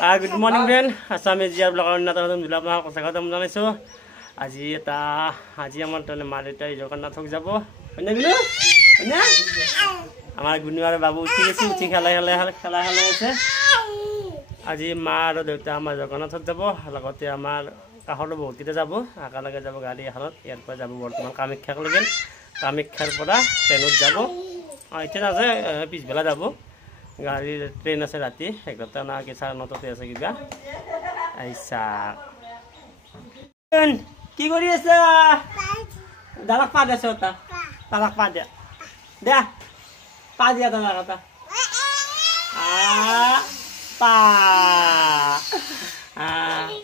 Good morning, friend. Assamese Jia blogger Nathan Dula apna কথা জানাইছো আজি আমার তনে মারেটা জগন্নাথক যাব হইনা বিলু হইনা আমার গুনিয়ার বাবু উঠি গেছে উঠি খেলা আছে আজি মা আর দেউতা আমার জগন্নাথক যাব লগতে আমার কাহৰ বহুতকিটা যাব আকালকে যাব গাড়ী এখনত ইয়াৰ পৰা যাব বৰ্তমান কামাখ্যাৰ পৰা ট্ৰেইনত যাব এতিয়া আছে পিছবেলা যাব গাড়ী ট্ৰেইন আছে ৰাতি 11টা না কি 9টাতে আছে কিবা আইছা কি কৰি আছা দালাক পা দেছ তা দালাক পা দে দে পা দিয়া দালাক তা পা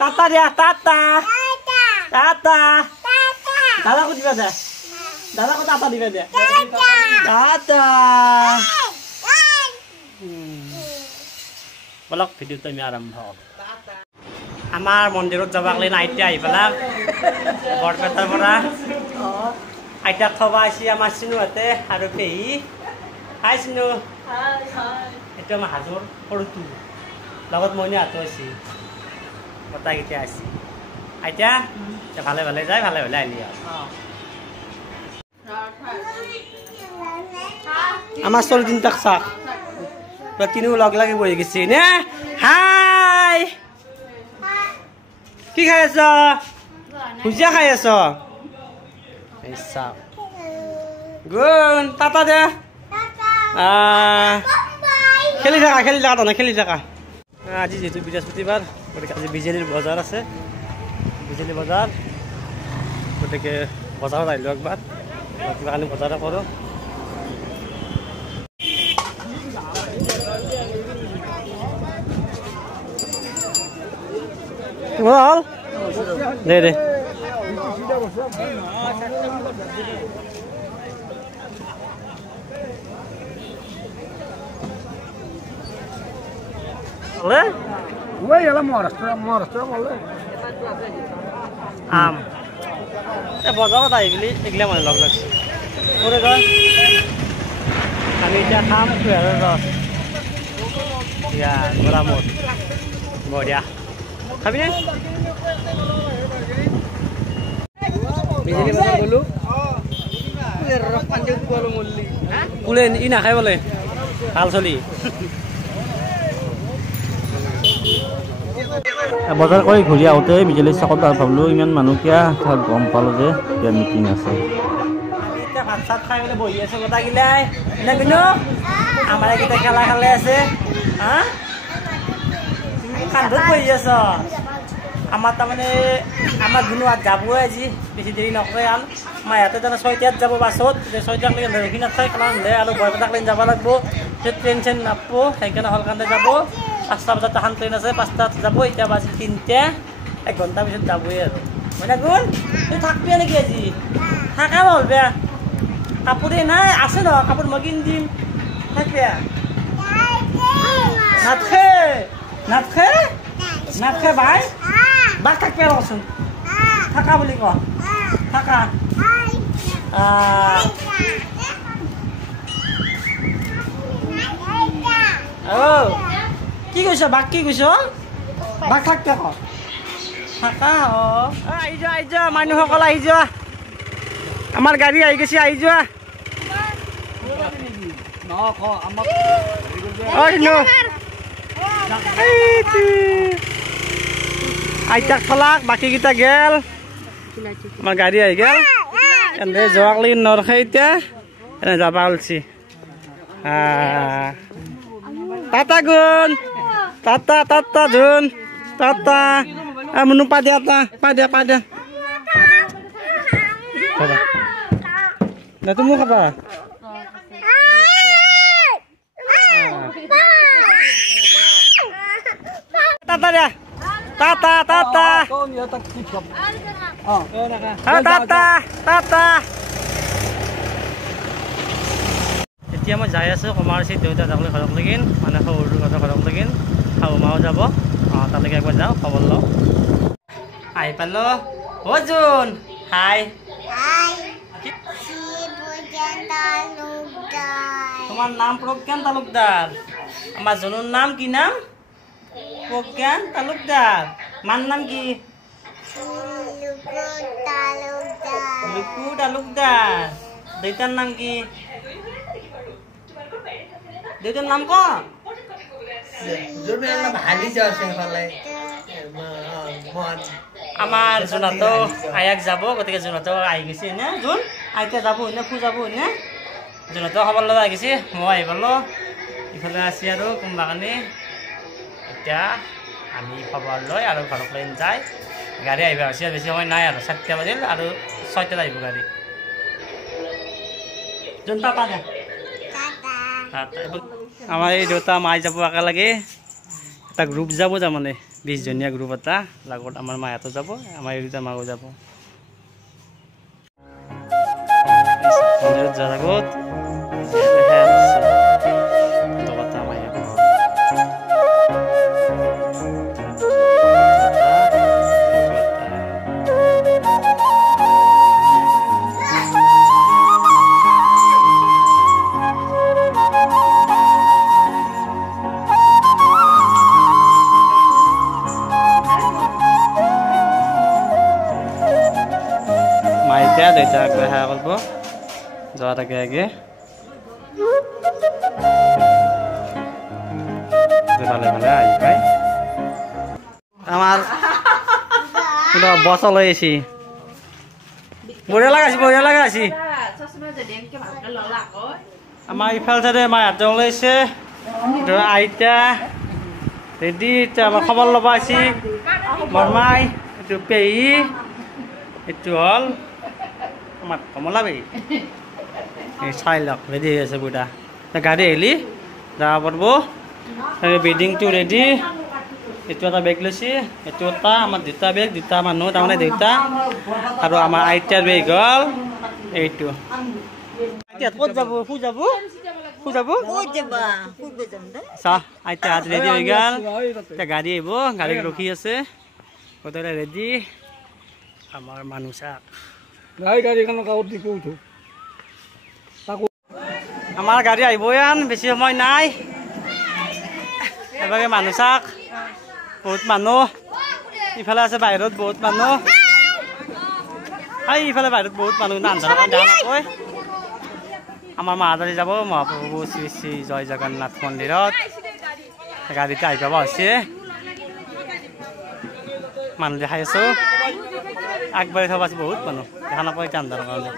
tata dia tata dalam di mana dalam aku tata di mana tata balok video tu আৰম্ভ আমাৰ মন্দিৰত যাবাকলে নাইতে আহি পেলা বৰপেটাৰ পৰা আইতা থবা আছি আমাৰ চিনুহতে আৰু পেহি হাই চিনু এটা আমাৰ হাজৰ সৰুটো লগত মইনে আতো আছি কথা কেতিয়া আছে আইতা ভালে ভালে যায় ভালে ভালে আইলি আমার চল দিন তাক চাক তিনিও লগ লাগি বহি গেছি নে হাই কি খাই আছ ভুজিয়া খাই আছ গুণ টাটা দে খেলি থাকা তনে খেলি থাকা আজি যেহেতু বৃহস্পতিবার গতিকে আজি বিজেলিৰ বজাৰ আছে বিজেলি বজাৰ গতিকে বজাৰত আহিলোঁ একবাৰ কিবা কালি বজাৰে কৰোঁ হ'ল দে Wah, ya lah Maharashtra malah. বজাৰত আহি বুলি এগিলা মানুহ লগ লাগছে ওৰে গল আমি এতিয়া খাম কুঁহিয়াৰৰ ৰস ইয়া গৰমত বঢ়িয়া খাবি নে বিজেলি বজাৰ গ'লো কুঁহিয়াৰৰ ৰস পানী খোৱালো মল্লি কোলে ই নাখায় বোলে ভাল চলি বজাৰ কৰি ঘূৰি আহোঁতে বিজেলি চকত ভাবিলোঁ ইমান মানুহ কিয় গম পালোঁ যে কিয় মিটিং আছে এতিয়া ভাত চাত খাই পেলাই বহি আছে গোটাগিলাই কিন্তু আমাৰ এইকেইটা খেলা খেলাই আছে হা কান্ধত বহি আছ আমাৰ তাৰমানে আমাৰ গুণোৱাত যাবই আজি বেছি দেৰি নকৰে আন মই ইয়াতে জানো 6টাত যাব বাছত 6টাক লৈকে ৰখি নাথাকে কাৰণ আৰু বৰপেটাক লৈকে যাব লাগিব ট্ৰেইন চেইন নাপাব সেইকাৰণে হলকান্তে যাব 5টা বজাত তাহান ট্ৰেইন আছে 5টাত যাব এতিয়া বাজি 3টা 1 ঘণ্টা পিছত যাবই আৰু মানে গুণ তুই থাকবি নেকি আজি থাকা হ'ল বেয়া কাপোৰে নাই আছে ন কাপোৰ মই কিনি দিম থাকবে নাথে ভাই বাক থাকবে ৰচোন থাকা বুলি ক থাকা কি কৈছ বাক কি কৈছ বাক থাকতে ক থাকা আহি যোৱা মানুহসকল আহি যোৱা আমাৰ গাড়ী আহি গৈছে আহি যোৱা আইতাক থলাক বাকী কেইটা গেল আমাৰ গাড়ী আহি গেল এনে যোৱাক লাগি নৰখে এতিয়া এনে যাবা ওলছি টাটা গুণ টাটা ধুন টাটা মনু পা দিয়া না তুমি খাবা টাটা দিয়া টাটা এতিয়া মই যাই আছোঁ কমাৰচি দেউতা যাবলৈ ঘৰক লাগিন মানে সৰুৰ কথা ঘৰক লাগিন শাহু মাও যাব তালৈকে একবাৰ যাওঁ খবৰ লওঁ আহি পালোঁ অজুন হাই তোমাৰ নাম প্ৰজ্ঞান তালুকদাৰ আমাৰ জনুৰ নাম কি নাম ক প্রজ্ঞান তালুকদার মার নাম কি লুকু তালুকদার দেউতার নাম কি দেউতার নাম ক আমার জোনাতো আয়াক যাব গতিকে জোনাতো আহি গেছে না জোন আইতা যাব না ফু যাব না জোনাতো খবৰ ল'ব আহি গেছে মই আহি পালো ইফালে আছি আৰু কোনোবাকানি এতিয়া আমি খবৰ লৈ আৰু ঘৰলৈ যাই গাড়ী আহিব হৈছে বেছি সময় নাই আৰু 7টা বাজিল আৰু 6টাত আহিব গাড়ী জোন টাটা দে আমাৰ এই দেউতা মাই যাব একেলগে এটা গ্ৰুপ যাব তাৰমানে 20 জনীয়া গ্ৰুপ এটা লগত আমাৰ মায়াতো যাব আমাৰ এই দুটা মাও যাব মন্দিৰত যাগত মাইতা দেউতা কথা কলব যাওয়ার আগে আগে ভালো ভালো আই পাই আমার পুরো বসল হয়েছি বড়িয়া লাগাইছি আমার ইফাল সাইডে মায়াত ওলাইছে আইতা রেডি আমার খবর লবা আছি বরমাই একটু পেহি একটু হল আমার কমলা বে চাই লক রেডি হয়ে আছে বুড়া গাড়ি আহিলি যাব পারব বেডিংটো রেডি এইটো এটা বেগ লৈছি এইটো এটা আমার দুটা বেগ দুটা মানুহ তাৰমানে দেউতা আৰু আমাৰ আইতাৰ বেগ হল এইটো আইতা ক'ত যাব ফু যাব চাহ আইতা হাত রেডি হয়ে গেল গাড়ি আহিব গাড়ি ৰখি আছে গোটেই রেডি আমার মানুষ আমার গাড়ি আহিবই আন বেছি সময় নাই এবারে মানুষ বহুত মানুহ ইফালে আছে বাহিৰত বহুত মানুহ ইফালে বাহিৰত বহুত মানুহ নাকৈ আমাৰ মাহাদাৰী যাব মহাপ্ৰভু শ্ৰী শ্ৰী জয় জগন্নাথ মন্দিৰত গাড়ীতে আহি পাব হৈছে মানুহ দেখাই আছো আগবাঢ়ি থব আছে বহুত মানুহ দেখা নাপায় চান্দাৰ কাৰণে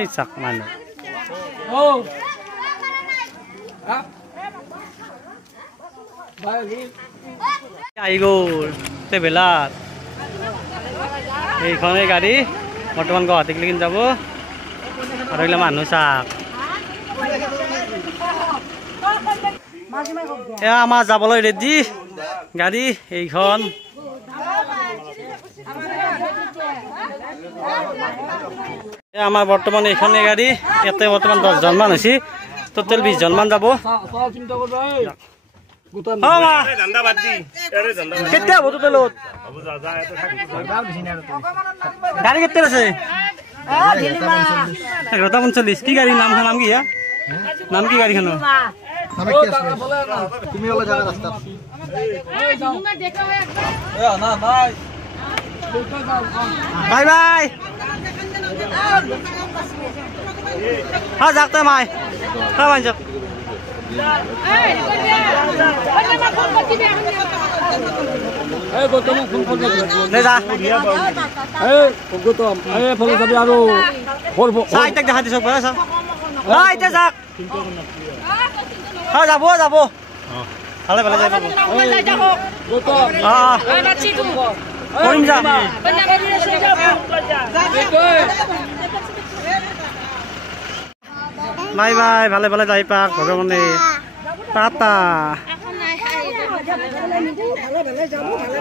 এই চাক মানুহ আহি গ'ল ট্ৰেভেলাৰ এইখনে গাড়ী বৰ্তমান গুৱাহাটীলৈকে যাব আৰু এইগিলা মানুহ চাক এয়া আমাৰ যাবলৈ ৰেডি গাড়ী এইখন আমাৰ বৰ্তমান এইখনে গাড়ী ইয়াতে বৰ্তমান 10 জন মান হৈছে টোটেল 20 জন মান যাব কেতিয়া হ'ব টোটেলত গাড়ী কেতিয়া আছে 11:45 কি গাড়ী নাম কি নাম কি গাড়ীখনৰ বাই বাই যাক তই মাই মান যাক দেখা দিছ যাক যাব যাব ভালে ভালে যাই কৰিম যা বাই বাই ভালে ভালে যাই পাক ভগৱানে টাটা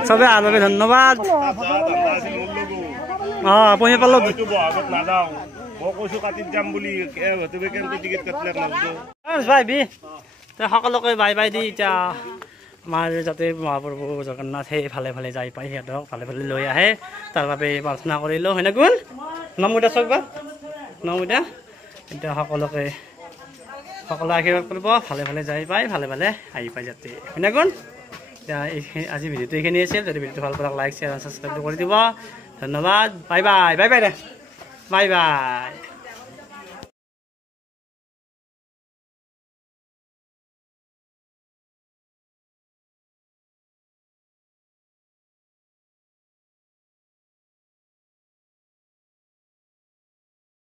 চবে আলবে ধন্যবাদ পইচা পালো সকলোকে বাই বাই দি এতিয়া আমাৰ যাতে মহাপ্ৰভু জগন্নাথ সেই ভালে ভালে যাই পায় সিহঁতক ভালে ভালে লৈ আহে তাৰ বাবে প্ৰাৰ্থনা কৰিলোঁ হয়নে গুণ নমুদা চকবা নমুদা এতিয়া সকলোকে সকলো আশীৰ্বাদ কৰিব ভালে ভালে যাই পাই ভালে ভালে আহি পাই যাতে হয়নে কোন এতিয়া আজি ভিডিঅ'টো এইখিনি আছিল যদি ভিডিঅ'টো ভাল পালে লাইক শ্বেয়াৰ আৰু ছাবস্ক্ৰাইব কৰি দিব ধন্যবাদ বাই বাই বাই বাই দে বাই বাই